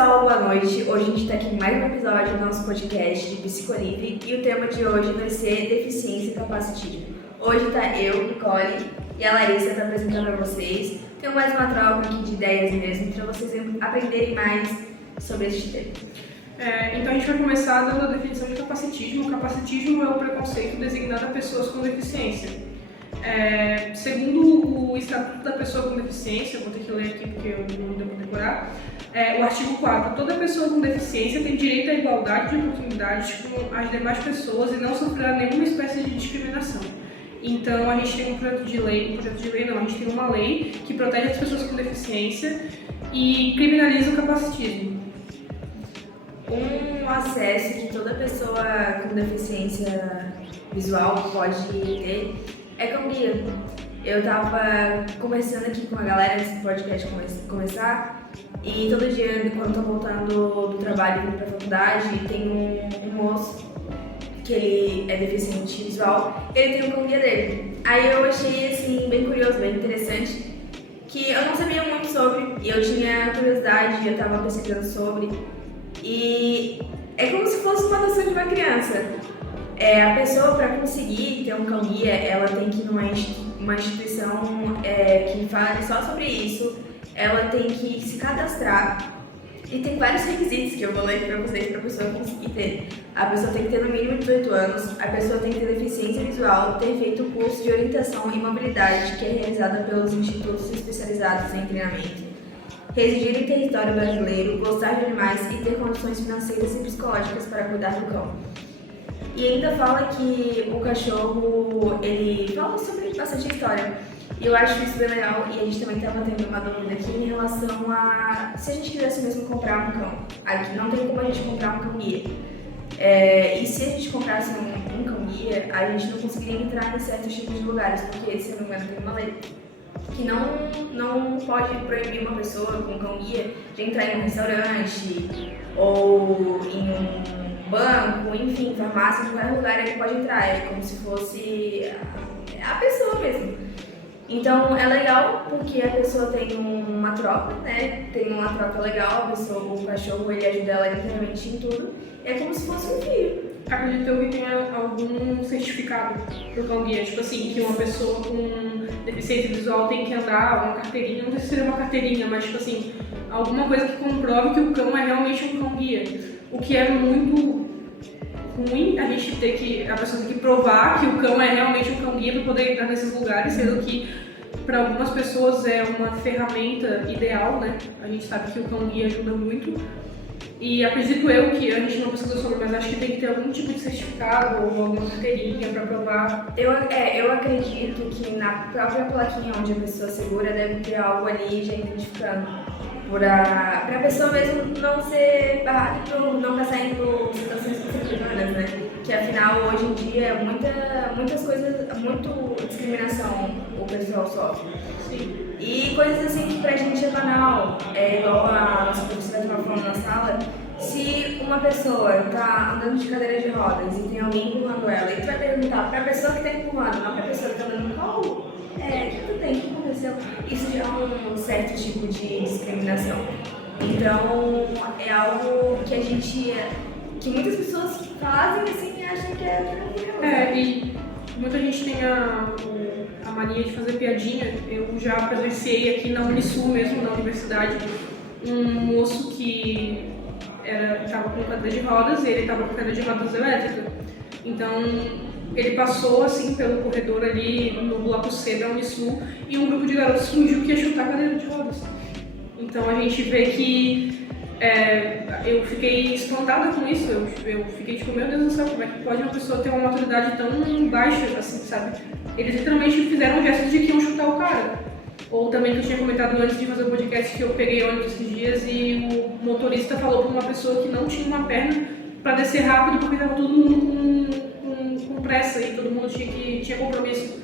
pessoal, boa noite. Hoje a gente está aqui em mais um episódio do nosso podcast de Psicolivre e o tema de hoje vai ser deficiência e capacitismo. Hoje tá eu, Nicole, e a Larissa para apresentar para vocês. Tem mais uma troca aqui de ideias mesmo, para vocês aprenderem mais sobre este tema. Então a gente vai começar dando a definição de capacitismo. O capacitismo é o preconceito designado a pessoas com deficiência. Segundo o Estatuto da Pessoa com Deficiência, vou ter que ler aqui porque eu não devo decorar, o artigo 4, toda pessoa com deficiência tem direito à igualdade de oportunidades com as demais pessoas e não sofrerá nenhuma espécie de discriminação. Então a gente tem a gente tem uma lei que protege as pessoas com deficiência e criminaliza o capacitismo. Um acesso que toda pessoa com deficiência visual pode ter é com guia. Eu tava conversando aqui com a galera antes do podcast começar e todo dia, quando eu tô voltando do trabalho indo pra faculdade, tem um moço que ele é deficiente visual, ele tem um cão guia dele. Aí eu achei assim bem curioso, bem interessante, que eu não sabia muito sobre e eu tinha curiosidade, eu tava pesquisando sobre e é como se fosse uma adoção de uma criança. A pessoa, para conseguir ter um cão guia, ela tem que ir numa instituição que fale só sobre isso, ela tem que se cadastrar e tem vários requisitos que eu vou ler para vocês para a pessoa conseguir ter. A pessoa tem que ter no mínimo 18 anos, a pessoa tem que ter deficiência visual, ter feito o curso de orientação e mobilidade que é realizada pelos institutos especializados em treinamento, residir em território brasileiro, gostar de animais e ter condições financeiras e psicológicas para cuidar do cão. E ainda fala que o cachorro, ele fala sobre bastante história. E eu acho isso bem legal e a gente também estava tendo uma dúvida aqui em relação a se a gente quisesse mesmo comprar um cão. Aqui não tem como a gente comprar um cão guia. E se a gente comprasse um cão guia, a gente não conseguiria entrar em certos tipos de lugares, porque, se eu não me engano, tem uma lei que não pode proibir uma pessoa com um cão guia de entrar em um restaurante ou em um banco, enfim, farmácia, em qualquer lugar ele pode entrar, é como se fosse a pessoa mesmo. Então é legal porque a pessoa tem uma troca, né? Tem uma troca legal, o cachorro ele ajuda ela literalmente em tudo, é como se fosse um filho. Acredito eu que tenha algum certificado pro cão guia, tipo assim, que uma pessoa com deficiência visual tem que andar, uma carteirinha, não sei se seria uma carteirinha, mas tipo assim, alguma coisa que comprove que o cão é realmente um cão guia. O que é muito ruim a pessoa tem que provar que o cão é realmente um cão guia para poder entrar nesses lugares, sendo que para algumas pessoas é uma ferramenta ideal, né? A gente sabe que o cão guia ajuda muito. E acredito eu que a gente não pesquisou sobre, mas acho que tem que ter algum tipo de certificado ou alguma carteirinha para provar. Eu acredito que na própria plaquinha onde a pessoa segura deve ter algo ali já identificando. Pra pessoa mesmo não ser barrada por não passar por situações constrangedoras, né? Que afinal hoje em dia é muitas coisas, muito discriminação o pessoal sofre. Sim. E coisas assim que pra gente é banal, igual a nossa professora estava falando na sala, se uma pessoa tá andando de cadeira de rodas e tem alguém empurrando ela, e tu vai perguntar pra pessoa que tá empurrando, não pra pessoa que tá andando no colo, o que tu tem, o que aconteceu? Isso já é um certo tipo de discriminação. Então é algo que muitas pessoas fazem assim e acham que é tranquilo. E muita gente tem a mania de fazer piadinha. Eu já presenciei aqui na Unisul mesmo, na universidade, um moço que estava com cadeira de rodas e ele estava com cadeira de rodas elétrica. Então ele passou assim pelo corredor ali no bloco C da Unisul e um grupo de garotos fingiu que ia chutar a cadeira de rodas. Então a gente vê que eu fiquei espantada com isso, eu fiquei tipo, meu Deus do céu, como é que pode uma pessoa ter uma maturidade tão baixa, assim, sabe? Eles literalmente fizeram um gesto de que iam chutar o cara. Ou também que eu tinha comentado antes de fazer o podcast que eu peguei ônibus esses dias e o motorista falou para uma pessoa que não tinha uma perna para descer rápido porque estava todo mundo com pressa e todo mundo tinha compromisso,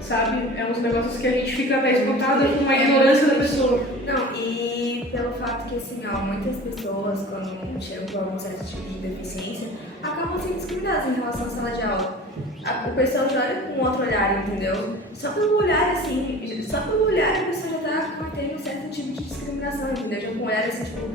sabe? É uns negócios que a gente fica até espantada com a ignorância da pessoa. Não, e pelo fato que assim, muitas pessoas quando chegam com algum certo tipo de deficiência acabam sendo discriminadas em relação à sala de aula. O pessoal já olha com outro olhar, entendeu? Só pelo olhar a pessoa já tá cometendo um certo tipo de discriminação, entendeu? Já com um olhar assim, tipo,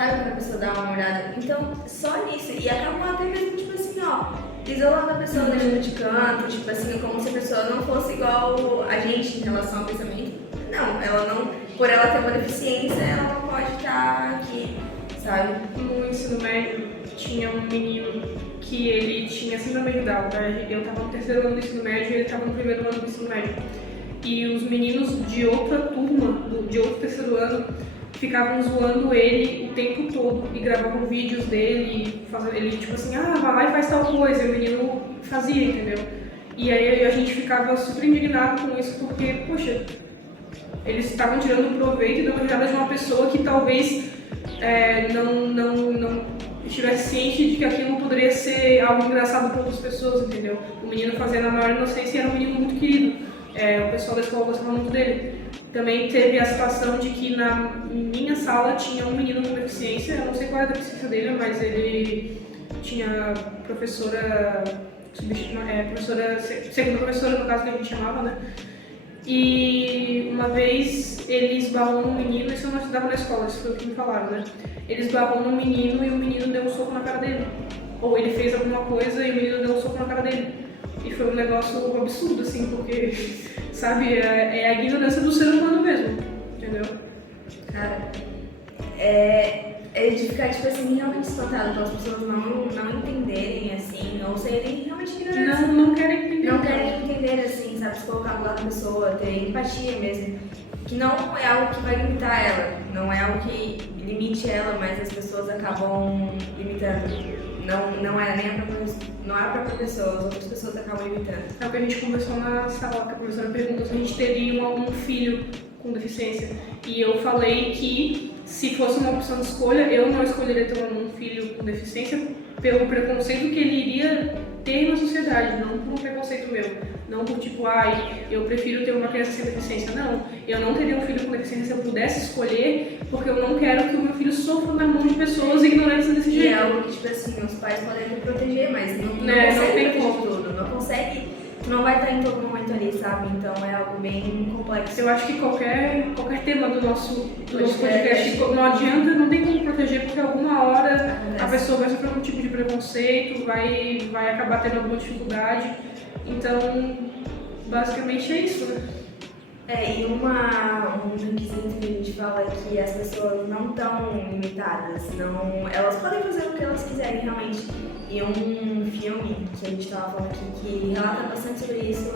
sabe, pra pessoa dar uma olhada. Então, só nisso. E acabam até mesmo, tipo assim, ó, isolando a pessoa, deixando de canto, tipo assim, como se a pessoa não fosse igual a gente em relação ao pensamento. Não, ela não, por ela ter uma deficiência, ela não pode estar aqui, sabe? No ensino médio, tinha um menino que ele tinha síndrome de Down, né? Eu tava no 3º ano do ensino médio e ele tava no 1º ano do ensino médio. E os meninos de outra turma, de outro 3º ano, ficavam zoando ele o tempo todo e gravavam vídeos dele, ele tipo assim, vai lá e faz tal coisa, e o menino fazia, entendeu? E aí a gente ficava super indignado com isso, porque, poxa, eles estavam tirando proveito e dando risada de uma pessoa que talvez não estivesse ciente de que aquilo poderia ser algo engraçado para outras pessoas, entendeu? O menino fazia na maior inocência e era um menino muito querido. O pessoal da escola gostava muito dele. Também teve a situação de que na minha sala tinha um menino com deficiência, eu não sei qual era a deficiência dele, mas ele tinha professora, segunda professora, no caso que a gente chamava, né? E uma vez ele esbarrou num menino, isso eu não estudava na escola, isso foi o que me falaram, né? Ele esbarrou num menino e o menino deu um soco na cara dele. Ou ele fez alguma coisa e o menino deu um soco na cara dele. E foi um negócio absurdo, assim, porque, sabe, é a ignorância do ser humano mesmo, entendeu? Cara, é de ficar, tipo assim, realmente espantado pelas pessoas não entenderem, assim, ou serem realmente ignorantes. Não querem entender. Não querem entender, assim, sabe, se colocar do lado da pessoa, ter empatia mesmo. Que não é algo que vai limitar ela, não é algo que limite ela, mas as pessoas acabam limitando. Não é a própria pessoa, as outras pessoas acabam limitando. É o que a gente conversou na sala, que a professora perguntou se a gente teria algum filho com deficiência. E eu falei que, se fosse uma opção de escolha, eu não escolheria ter um filho com deficiência pelo preconceito que ele iria ter na sociedade, não por um preconceito meu. Não por tipo, eu prefiro ter uma criança sem deficiência. Não, eu não teria um filho com deficiência se eu pudesse escolher, porque eu não quero que o meu filho sofra na mão de pessoas ignorantes desse jeito. E é algo que, tipo assim, os pais podem me proteger, mas não consegue proteger tudo, não consegue, não vai estar em todo momento ali, sabe? Então é algo bem complexo. Eu acho que qualquer tema do nosso podcast, não adianta, não tem como proteger, porque alguma hora a pessoa vai sofrer um tipo de preconceito, vai acabar tendo alguma dificuldade. Então, basicamente é isso, né? E um requisito que a gente fala é que as pessoas não estão limitadas, elas podem fazer o que elas quiserem realmente. E um filme que a gente estava falando aqui que relata bastante sobre isso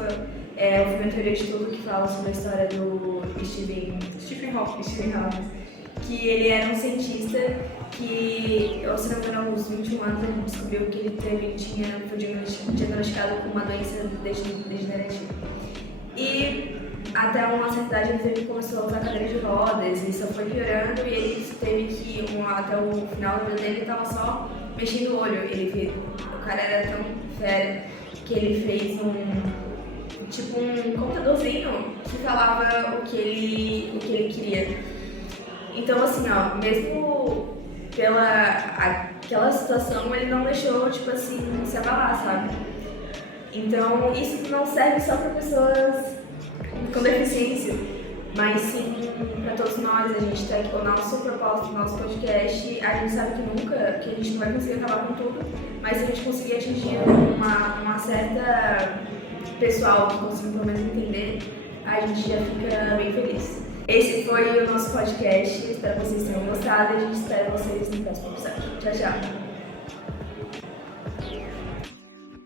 é o filme Teoria de Tudo, que fala sobre a história do Stephen Hawking, que ele era um cientista que, se não me engano, aos 21 anos ele descobriu que ele foi diagnosticado com uma doença degenerativa. E até uma certa idade ele começou a usar cadeira de rodas e só foi piorando, e ele teve que, até o final da vida dele, ele estava só mexendo o olho. O cara era tão fera que ele fez um computadorzinho que falava o que ele queria. Então, assim, mesmo aquela situação, ele não deixou, tipo assim, se abalar, sabe? Então, isso não serve só para pessoas com deficiência, mas sim para todos nós. A gente tá aqui, o nosso propósito, o nosso podcast, a gente sabe que a gente não vai conseguir acabar com tudo, mas se a gente conseguir atingir uma certa pessoal que consiga pelo menos entender, a gente já fica bem feliz. Esse foi o nosso podcast, espero que vocês tenham gostado e a gente espera vocês no próximo episódio. Tchau, tchau!